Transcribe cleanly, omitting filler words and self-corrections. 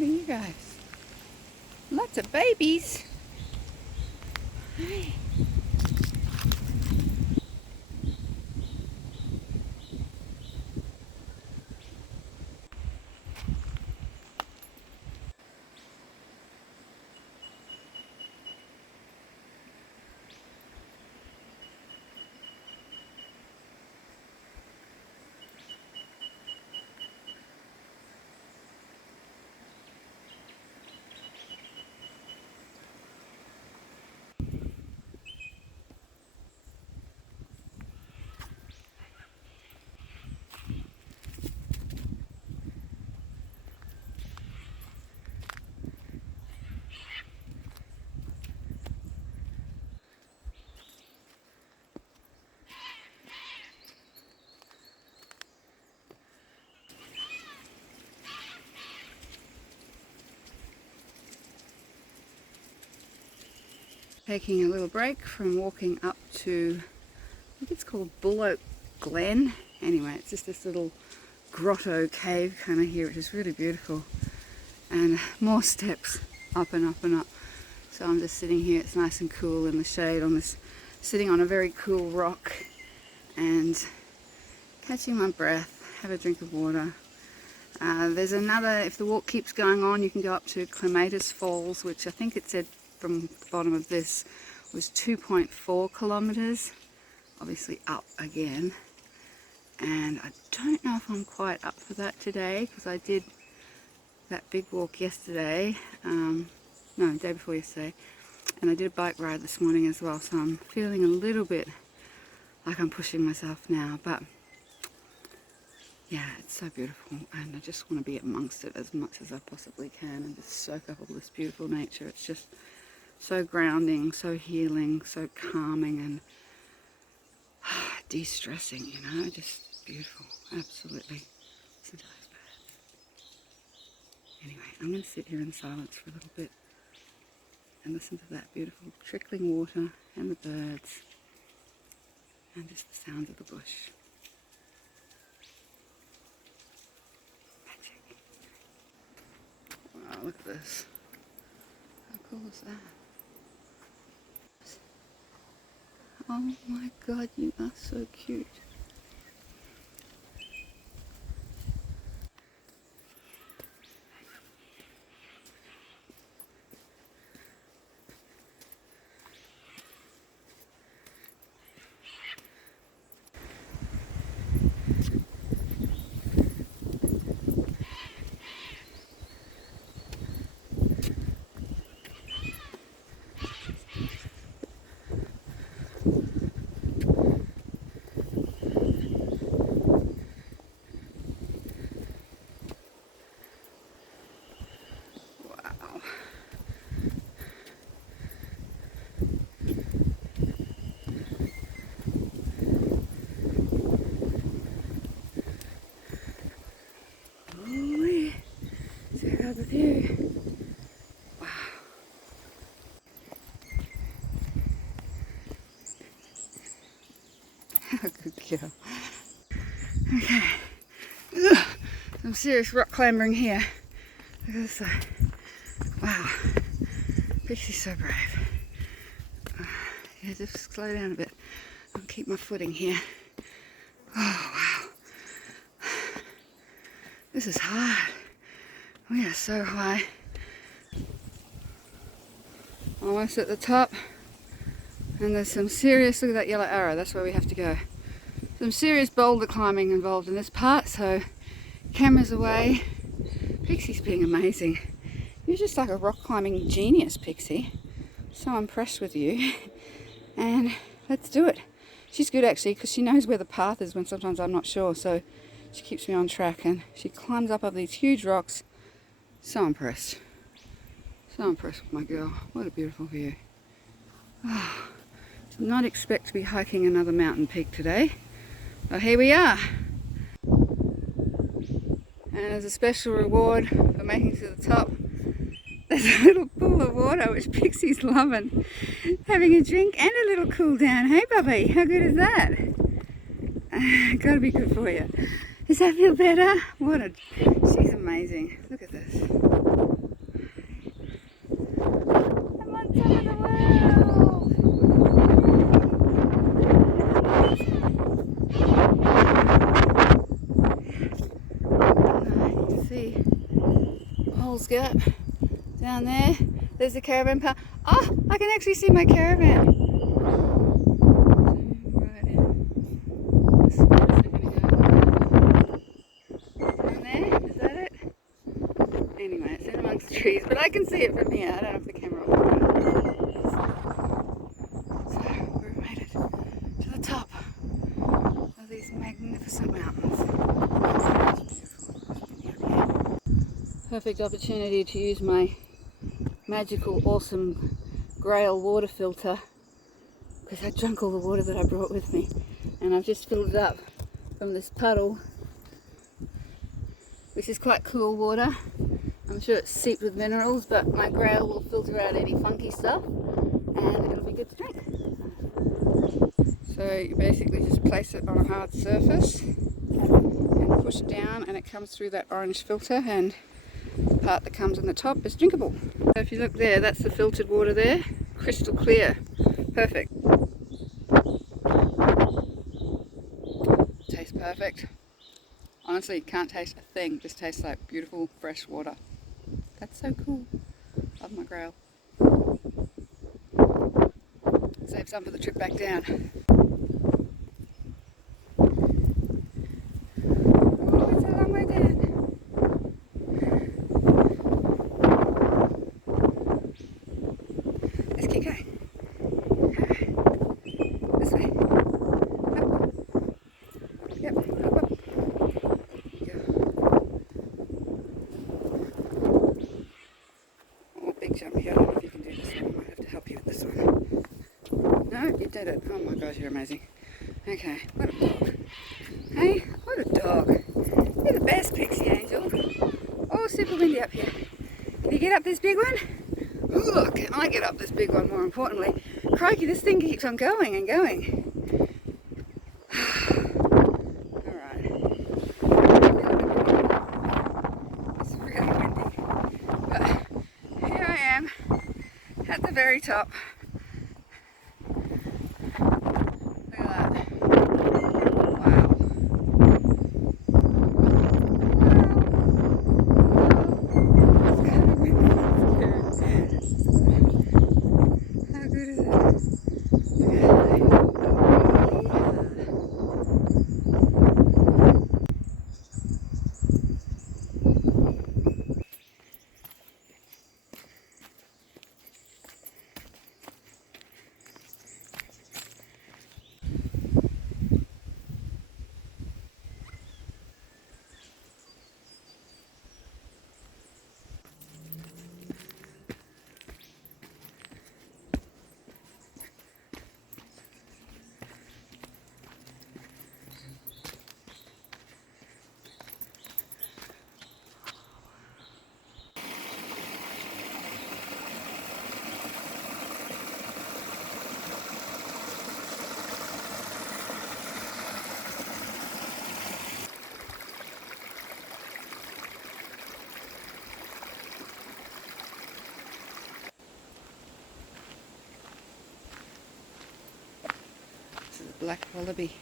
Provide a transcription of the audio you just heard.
Look at you guys. Lots of babies. Hey. Taking a little break from walking up to, I think it's called Bullaces Glen. Anyway, it's just this little grotto cave kind of here, which is really beautiful. And more steps up and up and up. So I'm just sitting here, it's nice and cool in the shade on this, sitting on a very cool rock and catching my breath, have a drink of water. There's another, if the walk keeps going on, you can go up to Clematis Falls, which I think it said from the bottom of this was 2.4 kilometers, obviously up again. And I don't know if I'm quite up for that today, because I did that big walk yesterday, no, the day before yesterday, and I did a bike ride this morning as well, so I'm feeling a little bit like I'm pushing myself now, but yeah, it's so beautiful, and I just want to be amongst it as much as I possibly can and just soak up all this beautiful nature. It's just so grounding, so healing, so calming and de-stressing, you know, just beautiful, absolutely. Listen to those birds. Anyway, I'm going to sit here in silence for a little bit and listen to that beautiful trickling water and the birds and just the sound of the bush. Magic. Wow, look at this. How cool is that? Oh my God, you are so cute. The view. Wow. Good girl. Okay. Ugh. Some serious rock clambering here. Look at this side. Wow. Pixie's so brave. Yeah, just slow down a bit. I'll keep my footing here. Oh, wow. This is hard. We are so high. Almost at the top. And there's some serious, look at that yellow arrow, that's where we have to go. Some serious boulder climbing involved in this part, so cameras away. Pixie's being amazing. You're just like a rock climbing genius, Pixie. So impressed with you. And let's do it. She's good actually, because she knows where the path is when sometimes I'm not sure, so she keeps me on track and she climbs up these huge rocks. So impressed. So impressed with my girl. What a beautiful view. Oh, did not expect to be hiking another mountain peak today. But here we are. And as a special reward for making it to the top, there's a little pool of water which Pixie's loving. Having a drink and a little cool down. Hey Bubby, how good is that? Gotta be good for you. Does that feel better? She's amazing. Look at this. go up down there. There's the caravan park. Oh, I can actually see my caravan. Right in. Down there, is that it? Anyway, it's in amongst the trees, but I can see it from here. I don't have the camera on. So we've made it to the top of these magnificent mountains. Perfect opportunity to use my magical, awesome Grail water filter, because I drank all the water that I brought with me, and I've just filled it up from this puddle, which is quite cool water. I'm sure it's seeped with minerals, but my Grail will filter out any funky stuff and it'll be good to drink. So you basically just place it on a hard surface and push down, and it comes through that orange filter, and the part that comes on the top is drinkable. So if you look there, that's the filtered water there, crystal clear, perfect. Tastes perfect. Honestly, you can't taste a thing, just tastes like beautiful fresh water. That's so cool. Love my Grail. Save some for the trip back down. Oh, it's a long way down. Let's keep going. This way. Up. Yep, up. Oh, big jump here. I don't know if you can do this one. I might have to help you with this one. No, you did it. Oh my gosh, you're amazing. Okay, what a dog. Hey, what a dog. You're the best, Pixie Angel. Oh, super windy up here. Can you get up this big one? Ooh, can I get up this big one, more importantly? Crikey, this thing keeps on going and going. Alright. It's really windy. But here I am at the very top. Look at that. Wow. It's kind of windy. How good is it? Look at that. This is a black wallaby.